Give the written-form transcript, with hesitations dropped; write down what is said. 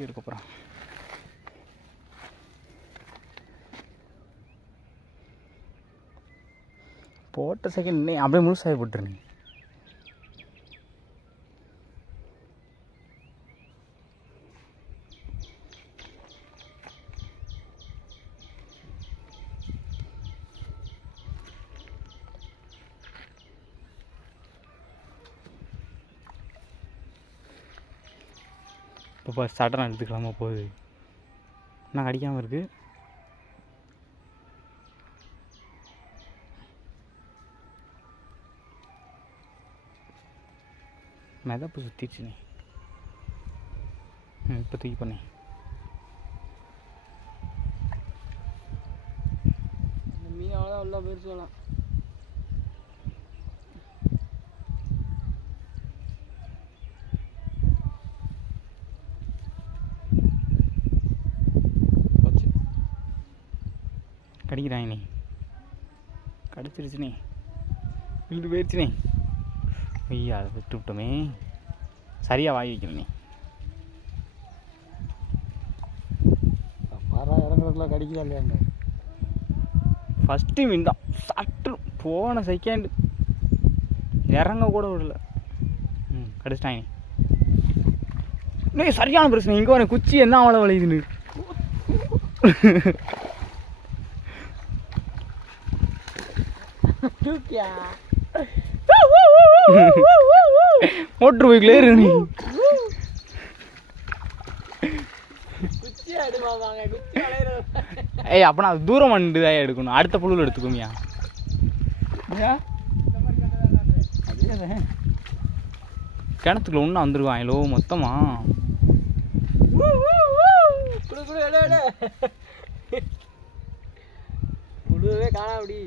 இதுக்கப்புறம் போட்ட செகண்ட் அப்படியே முழுசாக போட்டுருங்க. இப்போ சட்டை எடுத்துக்கலாமா போகுது, நான் அடிக்காமல் இருக்குது. மெதப்பு சுற்றிடுச்சுண்ணே. இப்போ தூக்கி பண்ணி மீன் அவ்வளோதான் உள்ள போயிடுச்சு சொல்லலாம். கடிக்கிறாங்கண்ணே, கடிச்சிருச்சுண்ணே, இழுத்து போயிடுச்சுண்ணே. ஐயா அதை விட்டு விட்டோமே, சரியாக வாங்கி வைக்கிறேண்ணே. பாரா இறங்குறதுல கடிக்கிறா இல்லையாங்க. ஃபஸ்ட்டு மீன் தான் சட்டு போன செகண்ட் இறங்க கூட விடல. கடிச்சிட்டாங்க. இன்னும் சரியான பிரச்சனை. இங்கே வர குச்சி என்ன அவ்வளோ வளையுதுன்னு மோட்ரு பைக்கில் ஏறு நீ. ஏய் அப்போ நான் தூரம் வந்துட்டு தான் எடுக்கணும், அடுத்த புழுவில் எடுத்துக்கோமியா. கிணத்துக்குள்ள ஒன்றும் வந்துருவாங்களோ மொத்தமா. குழுவே காணா அப்படி